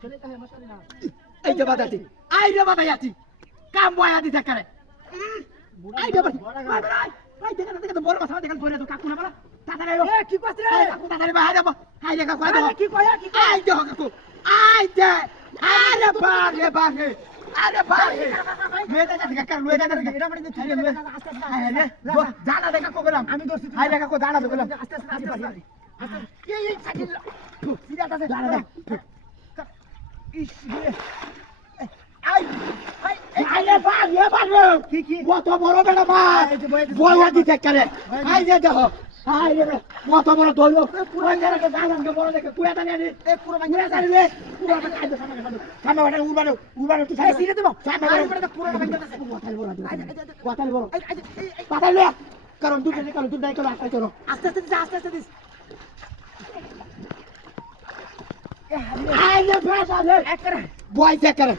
এই যে বাদাতি আই রে বাদায়াতি কাম বয়া দিতে করে আই রে বাদাই আই দেখে তো বড় মাছ দেখে ধরে তো কাকু না বলা তাতারে এ কি কইছ রে কাকু তাতারে বাহাই যাব হাই রে কাকু কি কইয়া কি আই দে কাকু আই দে আরে বারে বারে আরে বারে মেয়েটা দেখে কার লয়ে যাবে এটা মানে তুই লয়ে আস্তে আস্তে জানা দেখা কো গেলাম আমি দর্শি হাই রে কাকু জানা গেলাম আস্তে আস্তে এই সাকিল সিরাটা আছে জানা দে ইস রে আই আই রে বারে কি কত বড় বেটা মাছ বয়া দিতে করে আই যে দেখো আই রে কত বড় ধরলো পুরো জায়গাটা জানাকে বড় দেখে কুয়াটা নিয়ে এ পুরো ভাঙিয়া যায় রে পুরো খাইতে সামনে বাটা উড়বানো তুই খাই সিরে দেব সামনে বাটা পুরো ভাঙিয়া যাচ্ছে কোয়াটাল বড় পাতাল লে কারণ দুটো নে কারণ দুটো নাই কারণ আস্তে আস্তে দিস আই রে বেটা রে একরে বয় চেক করে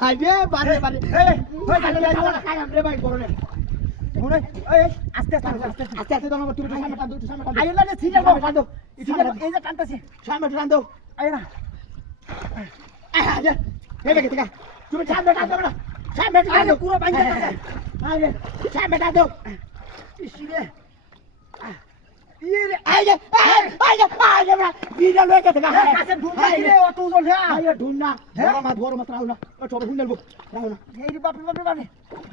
আই রে বারে এই ওই কাজ রে ভাই বড় রে মনে এই আস্তে দাও তুমি সামনে টান দাও আই না সিরিয়াল বাবা টান দাও এই যে টানতাছি সামনে টান দাও আই না আয় এই দেখে ঠিক তুমি সামনে টান দাও না সামনে টান দাও পুরো ভাঙে যাচ্ছে আই রে সামনে টান দাও ইসিরে ইরে আই রে না বিড়া লয়ে গেছে কাছে ঢুকনা রে অত ওজন হ্যাঁ আই ঢুকনা বড় মাছ রাও না ও ছোট হুন্ডাল রাও না এই রে বাপ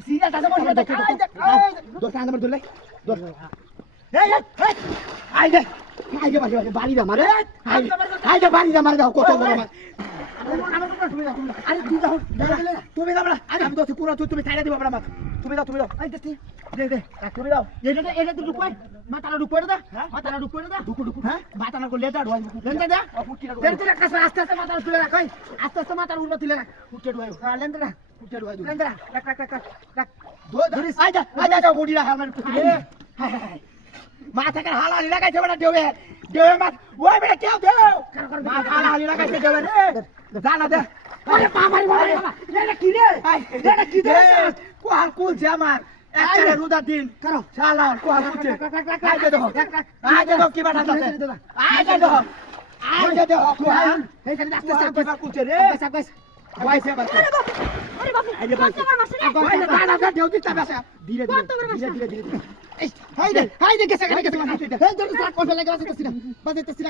সিরিয়াল টাকা বসে দেখ দোস্ত আন্দা মার ধরলে দোস্ত এই আই দে বাড়ি দা মারে আই দে বাড়ি দা মারে দাও কত বড় মাছ আরে তুমি যাও না আমি তো পুরো তুমি ছাইড়া দিবা বড় মাছ তুমি দাও এই দেখি দে তুমি দাও এটা তো ঢুকই মাথাটা ঢুকই দা মাথাটা ঢুকই দা ঢুকু হ্যাঁ মাথাটা কো লেজা ঢুকাই লেন্দা দে লেন্দা কাছে আস্তে মাথাটা তুলে রাখ আস্তে মাথাটা উল্টো তুলে রাখ ফুটে ঢুকাই হ্যাঁ লেন্দা ফুটে ঢুকাই লেন্দা রাখ ধরিস আই যা বডি রাখ আমার মাথা কার হালালি লাগাইছে বড় দেবে মাছ ওই বেটা কেউ দেও মাথা হালালি লাগাইছে দেবে রে জানা দে আরে বাবারি বাবা এটা কি রে কোহাল কুলছে আমার একটা রুদা দিন করো শালা কোহাল কুলছে আই দেখো কি বাটা আছে আই দেখো কোহাল এই খালি আস্তে আস্তে কুলছে রে বাস ওয়াইছে বাস আরে বাপ আরে বাপ ভাই না দানা দে দেও দিতা বাস ধীরে এই হাই দে গেছে এই ধরে সাক কোন লাগে বাসে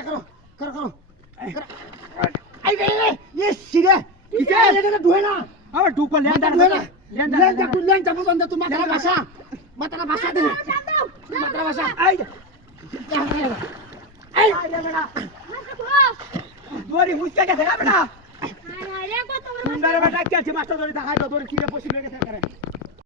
করো আই রে ইস সিরে কিছে এটা ঢুয়ে না আবার ঢুকো লেন্দা পর্যন্ত তুমি মাথাটা ভাষা দে মাথাটা ভাষা এই বেটা দড়ি মুচকে গেছে বেটা আরে কত বড় বেটা কি আছে মাস্টার দড়ি দেখাই তো দড়ি কিরে পয়সা লেগে থাকে